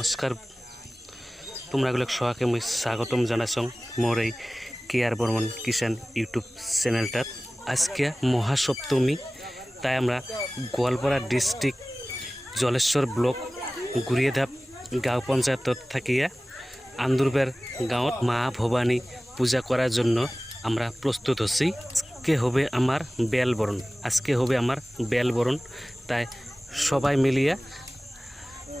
नमस्कार तुम्हारा सबाके मैं स्वागतम जानाइछों मोर এই K.R.Barman.Kishan यूट्यूब चैनलटार। आज के महासप्तमी ताई आमरा गोवालपाड़ा डिस्ट्रिक्ट जलेश्वर ब्लक गुरियाधाप गाँव पंचायत थाकिया आंदुरबेर गाँव मा भवानी पूजा करार जन्य आमरा प्रस्तुत हচ্ছি। आजके होबे आमार बेलबरण, आजके होबे आमार बेलबरण, ताई सबाई मिलिया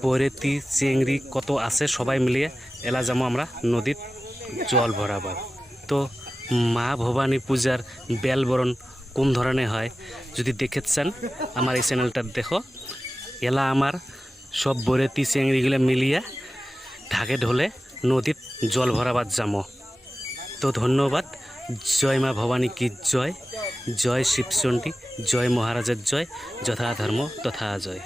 परेती चिंगड़ी कत आछे सबाई मिलिए एला जामो आमरा नदीत जल भराबार। तो मा भवानी पूजार बेलबरण कोन धरनेर हय यदि देखते चान आमार এই चैनलटा देखो। एला आमार सब बरेती चिंगड़ीगुला मिलिया ढाके ढोले नदीत जल भराबार जामो। तो धन्यवाद। जय मा भवानी की जय, जय शिवचंडी, जय महाराजेर जय, यथा धर्म तथा जय।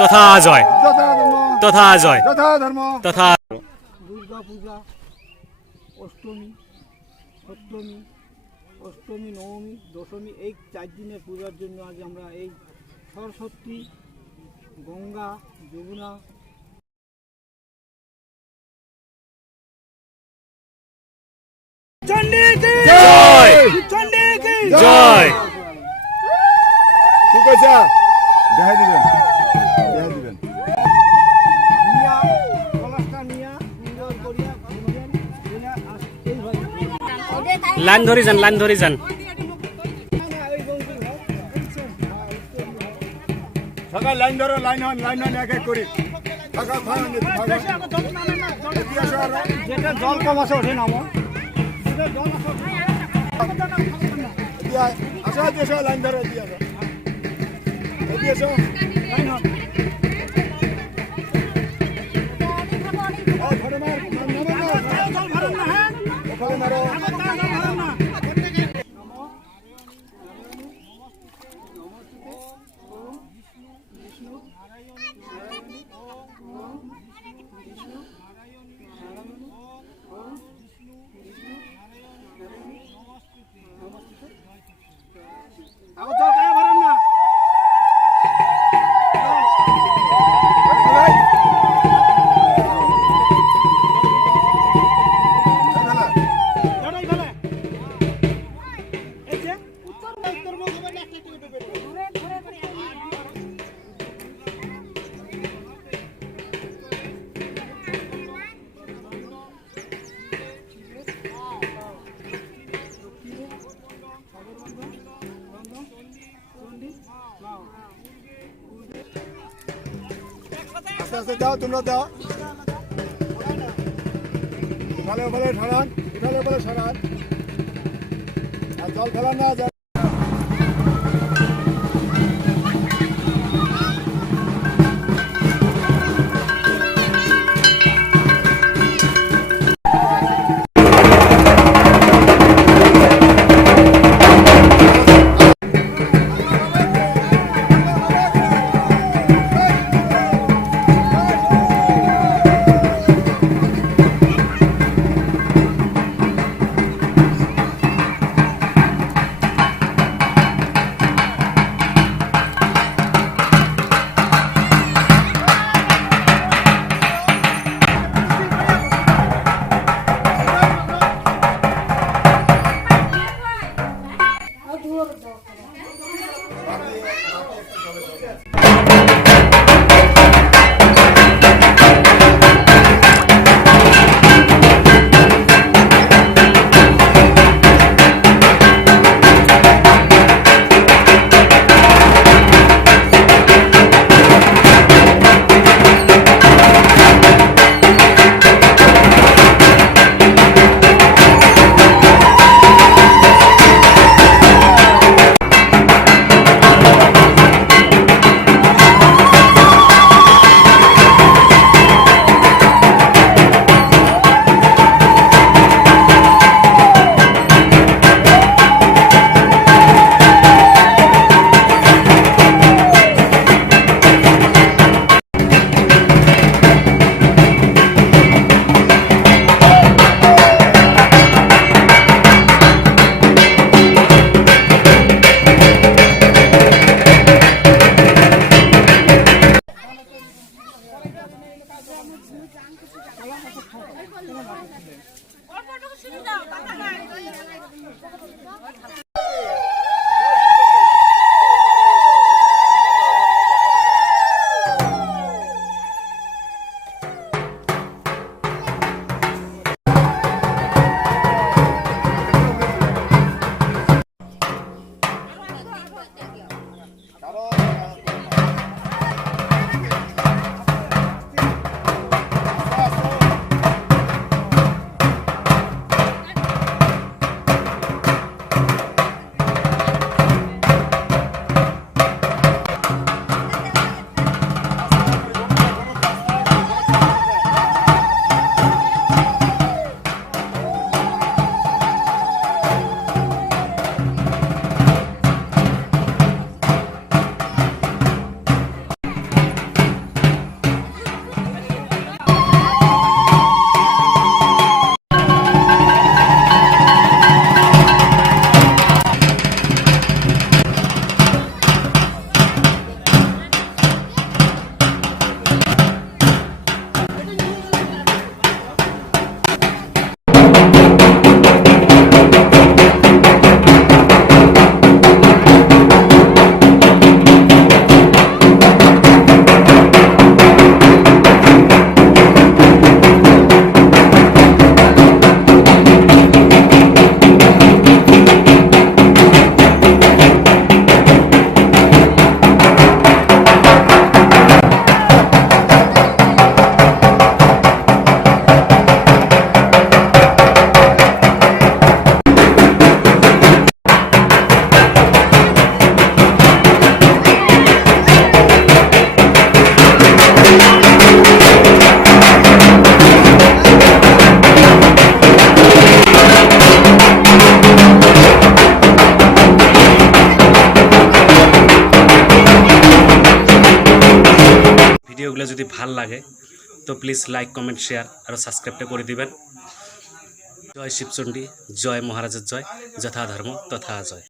तथा जय तथा जय तथा दुर्गा पूजा अष्टमी सप्तमी अष्टमी नवमी दशमी এই 4 দিনের পূজার জন্য আজ আমরা এই সরস্বতী গঙ্গা যমুনা চণ্ডী কি জয়, চণ্ডী কি জয়। ঠিক আছে দেখা দিবেন लाइन धरी जान সকাল লাইন ধরো, লাইন এক এক করি যেটা জল কম আছে ওঠে নামো আসো লাইন ধরো আস্তে আস্তে দাও, তোমরা দাও। ইফালে ওপালে সরান, ইফালে ওপালে সরান। আর জল ফেলান না, জল। ভিডিওগুলো যদি ভাল লাগে তো প্লিজ লাইক কমেন্ট শেয়ার আর সাবস্ক্রাইবটা করে দিবেন। জয় শিবচণ্ডী, জয় মহারাজের জয়, যথা ধর্ম তথা জয়।